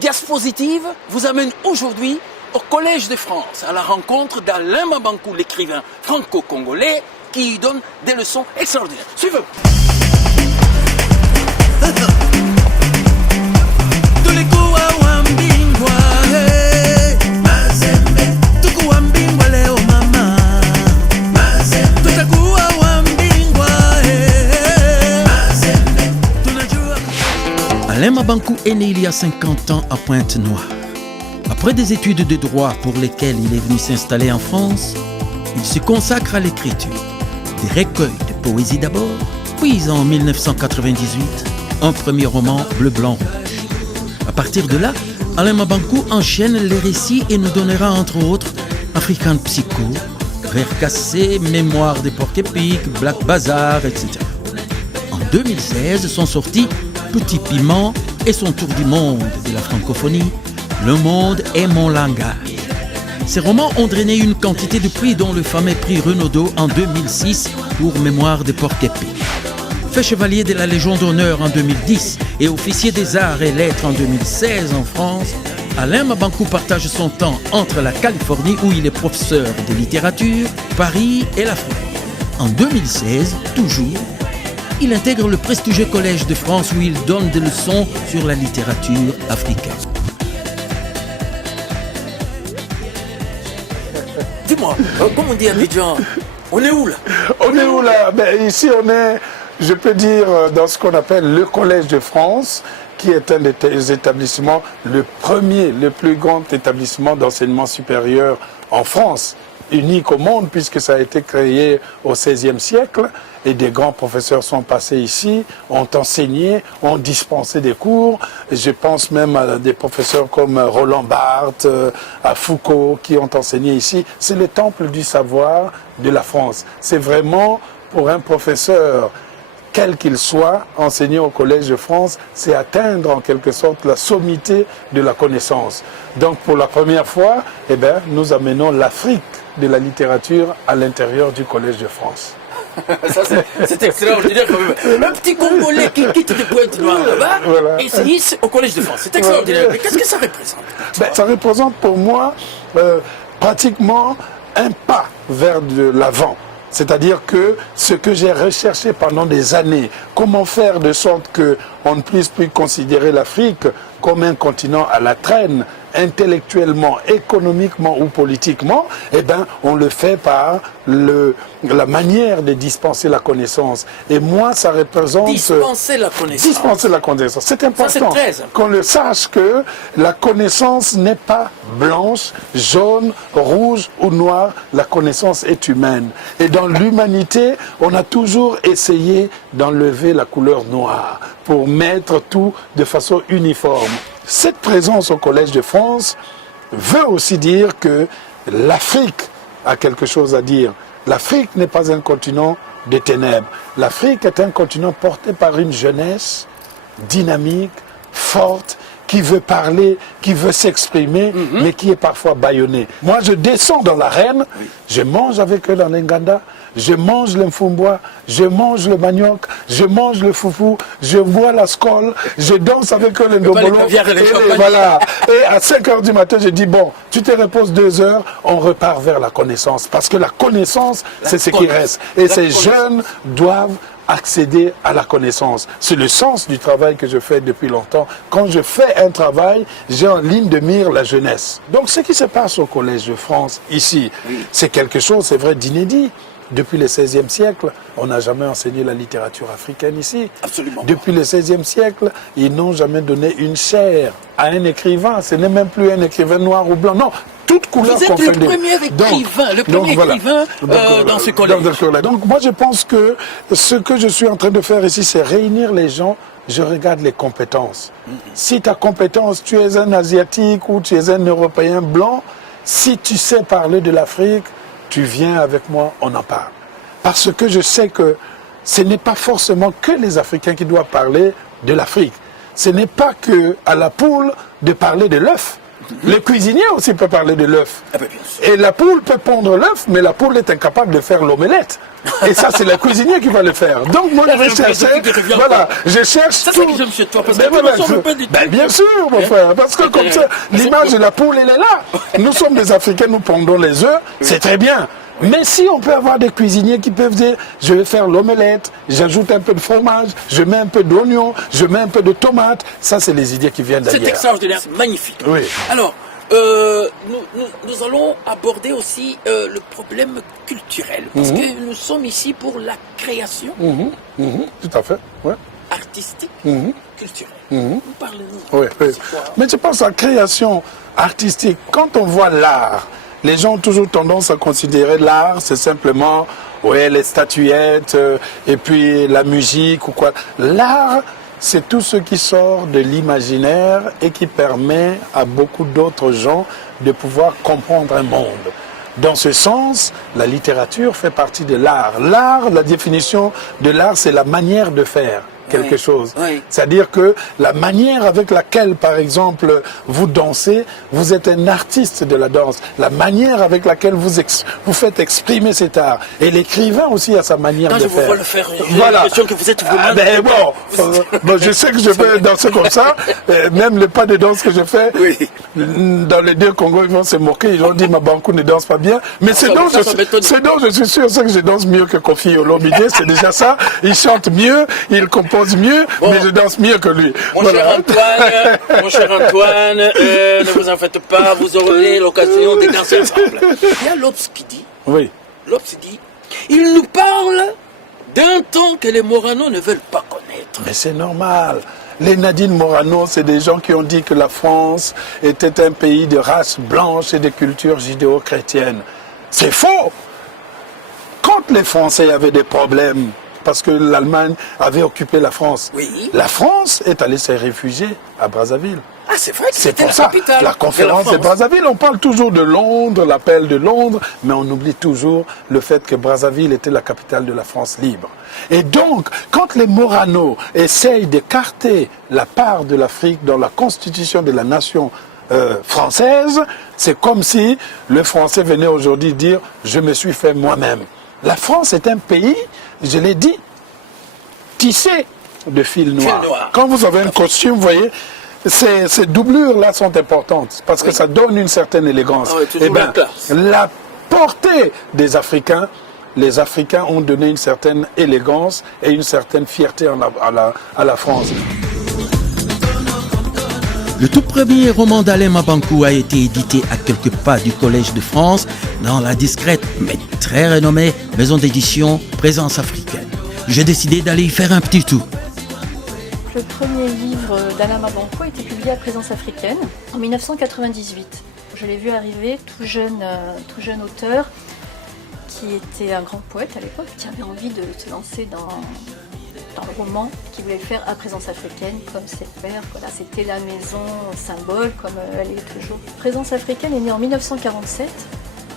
Diaspositive vous amène aujourd'hui au Collège de France à la rencontre d'Alain Mabankou, l'écrivain franco-congolais qui y donne des leçons extraordinaires. Suivez-moi. Alain Mabankou est né il y a 50 ans à Pointe-Noire. Après des études de droit pour lesquelles il est venu s'installer en France, il se consacre à l'écriture. Des recueils de poésie d'abord, puis en 1998, un premier roman Bleu, Blanc, Rouge. À partir de là, Alain Mabankou enchaîne les récits et nous donnera entre autres African Psycho, Rêve cassé, Mémoire des porcs-épics, Black Bazar, etc. En 2016 sont sortis Petit Piment et son tour du monde de la francophonie, Le monde est mon langage. Ces romans ont drainé une quantité de prix dont le fameux prix Renaudot en 2006 pour Mémoire des porcs-épics. Fait chevalier de la Légion d'honneur en 2010 et officier des arts et lettres en 2016 en France, Alain Mabankou partage son temps entre la Californie où il est professeur de littérature, Paris et l'Afrique. En 2016, toujours, il intègre le prestigieux Collège de France où il donne des leçons sur la littérature africaine. Dis-moi, comme on dit à Abidjan, on est où là? On est où là? Ben, ici on est, je peux dire, dans ce qu'on appelle le Collège de France, qui est un des établissements, le premier, le plus grand établissement d'enseignement supérieur en France, unique au monde puisque ça a été créé au XVIe siècle et des grands professeurs sont passés ici, ont enseigné, ont dispensé des cours. Je pense même à des professeurs comme Roland Barthes, à Foucault qui ont enseigné ici. C'est le temple du savoir de la France. C'est vraiment pour un professeur, quel qu'il soit, enseigner au Collège de France, c'est atteindre en quelque sorte la sommité de la connaissance. Donc pour la première fois, eh bien, nous amenons l'Afrique de la littérature à l'intérieur du Collège de France. Ça, c'est extraordinaire quand même. Un petit Congolais qui quitte de Pointe-Noire là-bas Voilà. et s'initie au Collège de France. C'est extraordinaire. Mais qu'est-ce que ça représente? Ben, ça représente pour moi pratiquement un pas vers de l'avant. C'est-à-dire que ce que j'ai recherché pendant des années, comment faire de sorte qu'on ne puisse plus considérer l'Afrique comme un continent à la traîne, intellectuellement, économiquement ou politiquement, eh ben, on le fait par la manière de dispenser la connaissance. Et moi, ça représente... Dispenser la connaissance. Dispenser la connaissance. C'est important. Ça, c'est très important. Qu'on le sache que la connaissance n'est pas blanche, jaune, rouge ou noire. La connaissance est humaine. Et dans l'humanité, on a toujours essayé d'enlever la couleur noire pour mettre tout de façon uniforme. Cette présence au Collège de France veut aussi dire que l'Afrique a quelque chose à dire. L'Afrique n'est pas un continent de ténèbres. L'Afrique est un continent porté par une jeunesse dynamique, forte, qui veut parler, qui veut s'exprimer, mais qui est parfois bâillonnée. Moi, je descends dans l'arène, je mange avec eux dans l'Inganda, je mange le mfumbois, je mange le manioc, je mange le foufou, je bois la skol, je danse avec eux le ndobolo. Et voilà. Et à 5 h du matin, je dis, bon, tu te reposes 2 heures, on repart vers la connaissance. Parce que la connaissance, c'est ce qui reste. Et ces jeunes doivent accéder à la connaissance. C'est le sens du travail que je fais depuis longtemps. Quand je fais un travail, j'ai en ligne de mire la jeunesse. Donc ce qui se passe au Collège de France, ici, c'est quelque chose, c'est vrai, d'inédit. Depuis le XVIe siècle, on n'a jamais enseigné la littérature africaine ici. Absolument. Depuis le XVIe siècle, ils n'ont jamais donné une chaire à un écrivain. Ce n'est même plus un écrivain noir ou blanc. Non, toute couleur confondue. Vous êtes le premier écrivain, dans ce collège. Donc moi je pense que ce que je suis en train de faire ici, c'est réunir les gens. Je regarde les compétences. Si ta compétence, tu es un Asiatique ou tu es un Européen blanc, si tu sais parler de l'Afrique, tu viens avec moi, on en parle. Parce que je sais que ce n'est pas forcément que les Africains qui doivent parler de l'Afrique. Ce n'est pas que à la poule de parler de l'œuf. Le cuisinier aussi peut parler de l'œuf. Ah ben, bien sûr. Et la poule peut pondre l'œuf, mais la poule est incapable de faire l'omelette. Et ça, c'est le cuisinier qui va le faire. Donc moi, je cherche, voilà, je cherche Ça, tout. c'est que j'aime chez toi, parce Ben que tu voilà, ne ressembles pas du tout. ben bien sûr, mon frère, parce que comme ça, l'image de la poule, elle est là. Nous sommes des Africains, nous pondons les œufs, c'est très bien. Mais si on peut avoir des cuisiniers qui peuvent dire, je vais faire l'omelette, j'ajoute un peu de fromage, je mets un peu d'oignon, je mets un peu de tomate, ça, c'est les idées qui viennent C'est d'ailleurs. extraordinaire, c'est magnifique. Oui. Alors, nous allons aborder aussi le problème culturel, parce que nous sommes ici pour la création Tout à fait, ouais. artistique, culturelle. Parlez-nous. Oui, oui. C'est quoi? Mais je pense à la création artistique. Quand on voit l'art, les gens ont toujours tendance à considérer l'art, c'est simplement les statuettes et puis la musique ou quoi. L'art, c'est tout ce qui sort de l'imaginaire et qui permet à beaucoup d'autres gens de pouvoir comprendre un monde. Dans ce sens, la littérature fait partie de l'art. L'art, la définition de l'art, c'est la manière de faire quelque chose. Oui. C'est-à-dire que la manière avec laquelle, par exemple, vous dansez, vous êtes un artiste de la danse. La manière avec laquelle vous faites exprimer cet art. Et l'écrivain aussi a sa manière Quand de je faire. vous vois le faire, j'ai Voilà. l'impression que vous êtes vraiment... Ah ben bon, je sais que je peux danser comme ça. Même le pas de danse que je fais, Oui. dans les deux Congos, ils vont se moquer. Ils ont dit, ma banco ne danse pas bien. Mais ça m'étonne. ce dont je suis sûr, c'est que je danse mieux que Kofi Olomide. C'est déjà ça. Il chante mieux, il compose mieux, mais je danse mieux que lui. Mon cher Antoine, ne vous en faites pas, vous aurez l'occasion de danser ensemble. Il y a Lobs qui dit, Oui. il nous parle d'un temps que les Morano ne veulent pas connaître. Mais c'est normal. Les Nadine Morano, c'est des gens qui ont dit que la France était un pays de race blanche et de culture judéo-chrétienne. C'est faux. Quand les Français avaient des problèmes, parce que l'Allemagne avait occupé la France, Oui. la France est allée se réfugier à Brazzaville. Ah, c'est vrai que C'est c'était pour la ça, capitale la conférence de Brazzaville, on parle toujours de Londres, l'appel de Londres, mais on oublie toujours le fait que Brazzaville était la capitale de la France libre. Et donc, quand les Morano essayent d'écarter la part de l'Afrique dans la constitution de la nation française, c'est comme si le Français venait aujourd'hui dire « je me suis fait moi-même ». La France est un pays, je l'ai dit, tissé de fils noirs. noirs. Quand vous avez un costume, vous voyez, ces doublures-là sont importantes parce que ça donne une certaine élégance. Ah oui, toujours la classe. La portée des Africains, les Africains ont donné une certaine élégance et une certaine fierté à la France. Le tout premier roman d'Alain Mabankou a été édité à quelques pas du Collège de France dans la discrète mais très renommée maison d'édition Présence Africaine. J'ai décidé d'aller y faire un petit tour. Le premier livre d'Alain Mabankou a été publié à Présence Africaine en 1998. Je l'ai vu arriver, tout jeune auteur, qui était un grand poète à l'époque, qui avait envie de se lancer dans le roman, qui voulait le faire à Présence Africaine, comme ses pairs. Voilà, c'était la maison symbole, comme elle est toujours. Présence Africaine est née en 1947,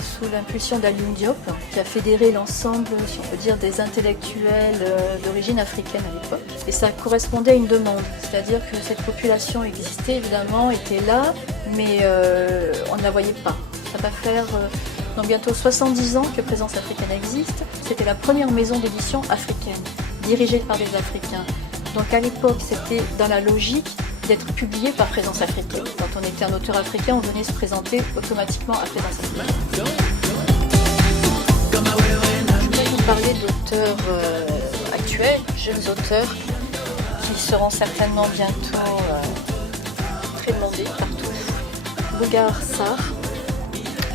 sous l'impulsion d'Alioune Diop, qui a fédéré l'ensemble, si on peut dire, des intellectuels d'origine africaine à l'époque. Et ça correspondait à une demande, c'est-à-dire que cette population existait évidemment, était là, mais on ne la voyait pas. Ça va faire donc bientôt 70 ans que Présence Africaine existe. C'était la première maison d'édition africaine, dirigée par des Africains. Donc à l'époque, c'était dans la logique d'être publié par Présence Africaine. Quand on était un auteur africain, on venait se présenter automatiquement à Présence Africaine. Je vais vous parler d'auteurs actuels, jeunes auteurs, qui seront certainement bientôt très demandés partout. Bougar Sarr,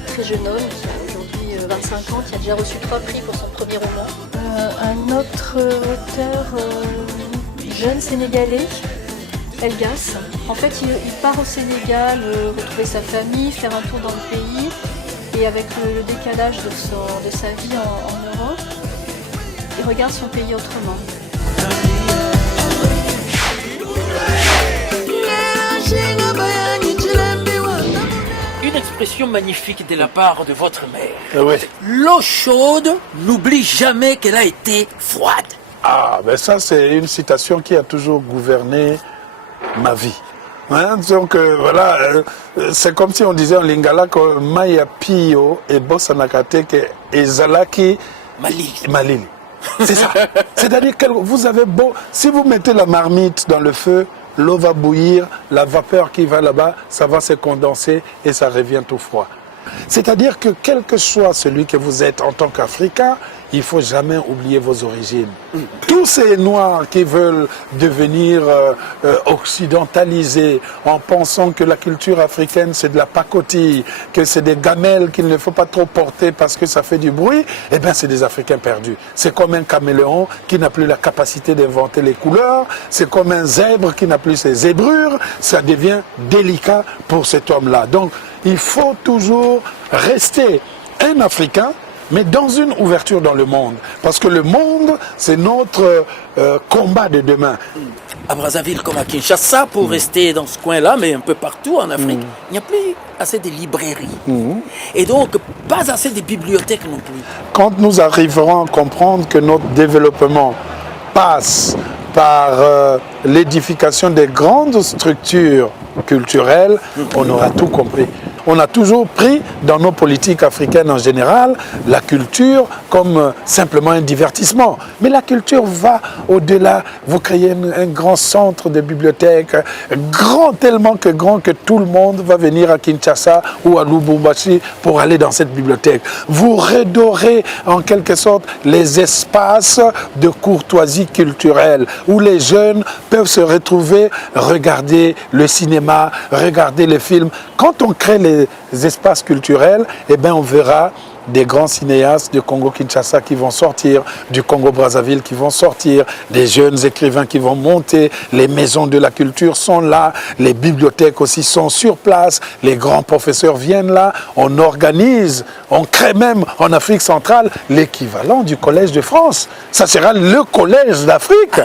très jeune homme, qui a aujourd'hui 25 ans, qui a déjà reçu 3 prix pour son premier roman. Un autre auteur jeune sénégalais, Elgas. En fait, il part au Sénégal, retrouver sa famille, faire un tour dans le pays. Et avec le décalage de sa vie en Europe, il regarde son pays autrement. Une expression magnifique de la part de votre mère. Oui. L'eau chaude n'oublie jamais qu'elle a été froide. Ah, ben ça c'est une citation qui a toujours gouverné ma vie. Hein, donc voilà, c'est comme si on disait en lingala que Maya Pio et Bossanakate que Ezalaki Malili. C'est ça. C'est-à-dire que vous avez beau, si vous mettez la marmite dans le feu, l'eau va bouillir, la vapeur qui va là-bas, ça va se condenser et ça revient tout froid. C'est-à-dire que quel que soit celui que vous êtes en tant qu'Africain, il ne faut jamais oublier vos origines. Tous ces Noirs qui veulent devenir occidentalisés en pensant que la culture africaine c'est de la pacotille, que c'est des gamelles qu'il ne faut pas trop porter parce que ça fait du bruit, eh bien c'est des Africains perdus. C'est comme un caméléon qui n'a plus la capacité d'inventer les couleurs, c'est comme un zèbre qui n'a plus ses zébrures, ça devient délicat pour cet homme-là. Donc il faut toujours rester un Africain, mais dans une ouverture dans le monde. Parce que le monde, c'est notre combat de demain. À Brazzaville comme à Kinshasa, pour rester dans ce coin-là, mais un peu partout en Afrique, il n'y a plus assez de librairies. Et donc, pas assez de bibliothèques non plus. Quand nous arriverons à comprendre que notre développement passe par l'édification des grandes structures culturelles, on aura tout compris. On a toujours pris dans nos politiques africaines en général la culture comme simplement un divertissement. Mais la culture va au-delà. Vous créez un grand centre de bibliothèque, grand tellement que grand que tout le monde va venir à Kinshasa ou à Lubumbashi pour aller dans cette bibliothèque. Vous redorez en quelque sorte les espaces de courtoisie culturelle où les jeunes peuvent se retrouver, regarder le cinéma, regarder les films. Quand on crée les espaces culturels, eh bien on verra des grands cinéastes du Congo-Kinshasa qui vont sortir, du Congo-Brazzaville qui vont sortir, des jeunes écrivains qui vont monter, les maisons de la culture sont là, les bibliothèques aussi sont sur place, les grands professeurs viennent là, on organise, on crée même en Afrique centrale l'équivalent du Collège de France. Ça sera le Collège d'Afrique.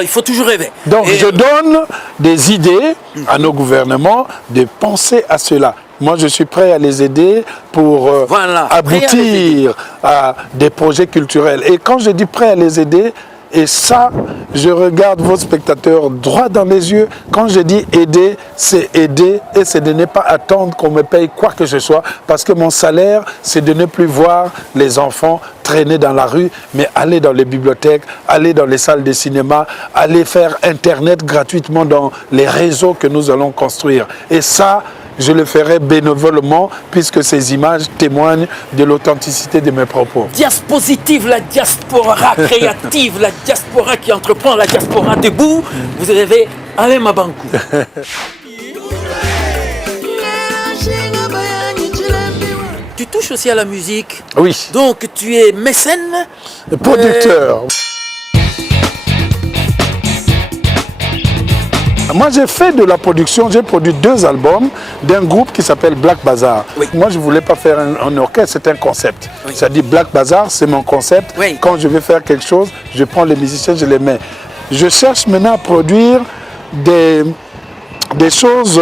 Il faut toujours rêver. Donc je donne des idées à nos gouvernements de penser à cela. Moi, je suis prêt à les aider pour aboutir à des projets culturels. Et quand je dis prêt à les aider, et ça, je regarde vos spectateurs droit dans les yeux. Quand je dis aider, c'est aider et c'est de ne pas attendre qu'on me paye quoi que ce soit. Parce que mon salaire, c'est de ne plus voir les enfants traîner dans la rue, mais aller dans les bibliothèques, aller dans les salles de cinéma, aller faire Internet gratuitement dans les réseaux que nous allons construire. Et ça, je le ferai bénévolement puisque ces images témoignent de l'authenticité de mes propos. Diaspositive, la diaspora créative, la diaspora qui entreprend, la diaspora debout. Vous rêvez à Mabankou. Tu touches aussi à la musique. Oui. Donc tu es mécène. Producteur. Moi, j'ai fait de la production, j'ai produit 2 albums d'un groupe qui s'appelle Black Bazaar. Oui. Moi, je ne voulais pas faire un orchestre, c'est un concept. Oui. C'est-à-dire Black Bazaar, c'est mon concept. Oui. Quand je vais faire quelque chose, je prends les musiciens, je les mets. Je cherche maintenant à produire des choses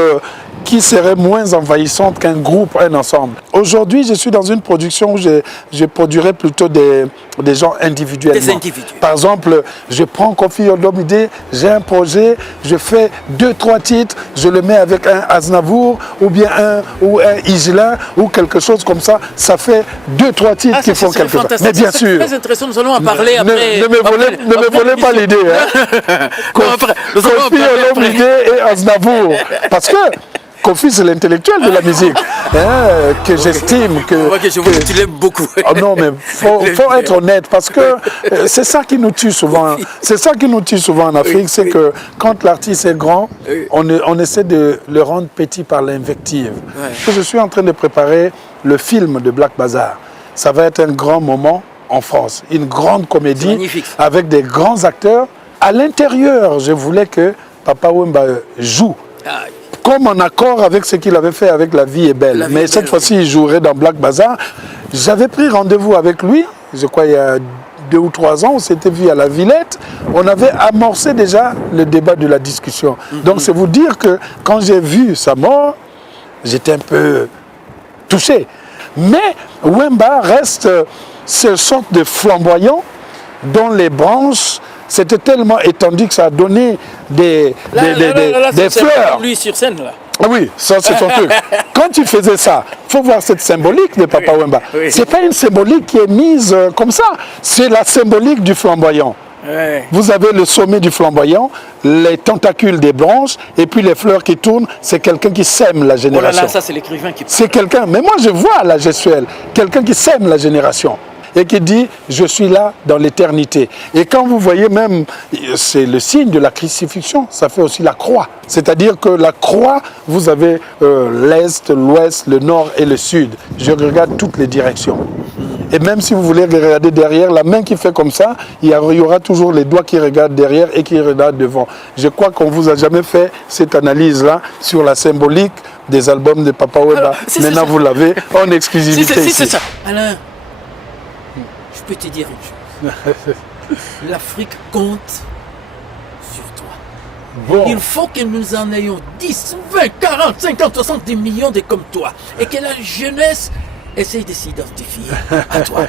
qui seraient moins envahissantes qu'un groupe, un ensemble. Aujourd'hui, je suis dans une production où je produirai plutôt des gens individuellement. Des individus. Par exemple, je prends Koffi Olomide, j'ai un projet, je fais 2-3 titres, je le mets avec un Aznavour ou bien un Igelin ou quelque chose comme ça. Ça fait 2-3 titres qui font quelque chose. Mais bien sûr. C'est très intéressant, nous allons en parler après. Ne me volez pas l'idée. Hein. Koffi Olomide et Aznavour. Parce que Koffi, c'est l'intellectuel de la musique, que j'estime. Tu l'aimes beaucoup. Oh non, mais faut être honnête, parce que c'est ça qui nous tue souvent. C'est ça qui nous tue souvent en Afrique, c'est que quand l'artiste est grand, on essaie de le rendre petit par l'invective. Je suis en train de préparer le film de Black Bazaar. Ça va être un grand moment en France, une grande comédie avec des grands acteurs. À l'intérieur, je voulais que Papa Wemba joue. Comme en accord avec ce qu'il avait fait avec La Vie est belle. Mais cette fois-ci, il jouerait dans Black Bazaar. J'avais pris rendez-vous avec lui, je crois il y a 2 ou 3 ans, on s'était vu à la Villette. On avait amorcé déjà le débat de la discussion. Donc c'est vous dire que quand j'ai vu sa mort, j'étais un peu touché. Mais Wemba reste ce sorte de flamboyant dont les branches c'était tellement étendu que ça a donné des c'est fleurs. lui sur scène, là. Ah oui, ça c'est son truc. Quand tu faisais ça, il faut voir cette symbolique de Papa Wemba. Oui. Ce n'est pas une symbolique qui est mise comme ça. C'est la symbolique du flamboyant. Ouais. Vous avez le sommet du flamboyant, les tentacules des branches, et puis les fleurs qui tournent. C'est quelqu'un qui sème la Oh là génération. là, ça c'est l'écrivain qui... C'est quelqu'un, mais moi je vois la gestuelle, quelqu'un qui sème la génération et qui dit je suis là dans l'éternité. Et quand vous voyez même, c'est le signe de la crucifixion, ça fait aussi la croix. C'est-à-dire que la croix, vous avez l'est, l'ouest, le nord et le sud. Je regarde toutes les directions. Et même si vous voulez regarder derrière, la main qui fait comme ça, il y aura toujours les doigts qui regardent derrière et qui regardent devant. Je crois qu'on ne vous a jamais fait cette analyse-là sur la symbolique des albums de Papa Wemba. Maintenant, vous l'avez en exclusivité ici. C'est ça. Alain, je peux te dire une chose. L'Afrique compte sur toi. Bon. Il faut que nous en ayons 10, 20, 40, 50, 60 millions de comme toi. Et que la jeunesse essaye de s'identifier à toi.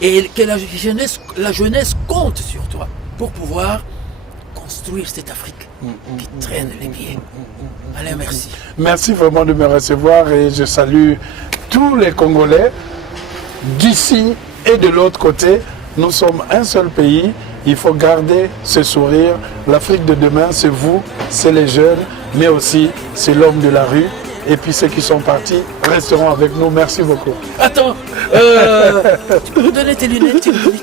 Et que la jeunesse compte sur toi pour pouvoir construire cette Afrique qui traîne les pieds. Alain, merci. Merci vraiment de me recevoir et je salue tous les Congolais d'ici et de l'autre côté. Nous sommes un seul pays. Il faut garder ce sourire. L'Afrique de demain, c'est vous, c'est les jeunes, mais aussi c'est l'homme de la rue. Et puis ceux qui sont partis resteront avec nous. Merci beaucoup. Attends, tu peux me donner tes lunettes, tu me dis.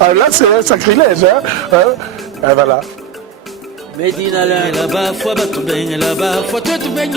Ah, là, c'est un sacrilège. Hein? Et voilà. Medina là-bas, foi bato bem là-bas, foi tudo bem.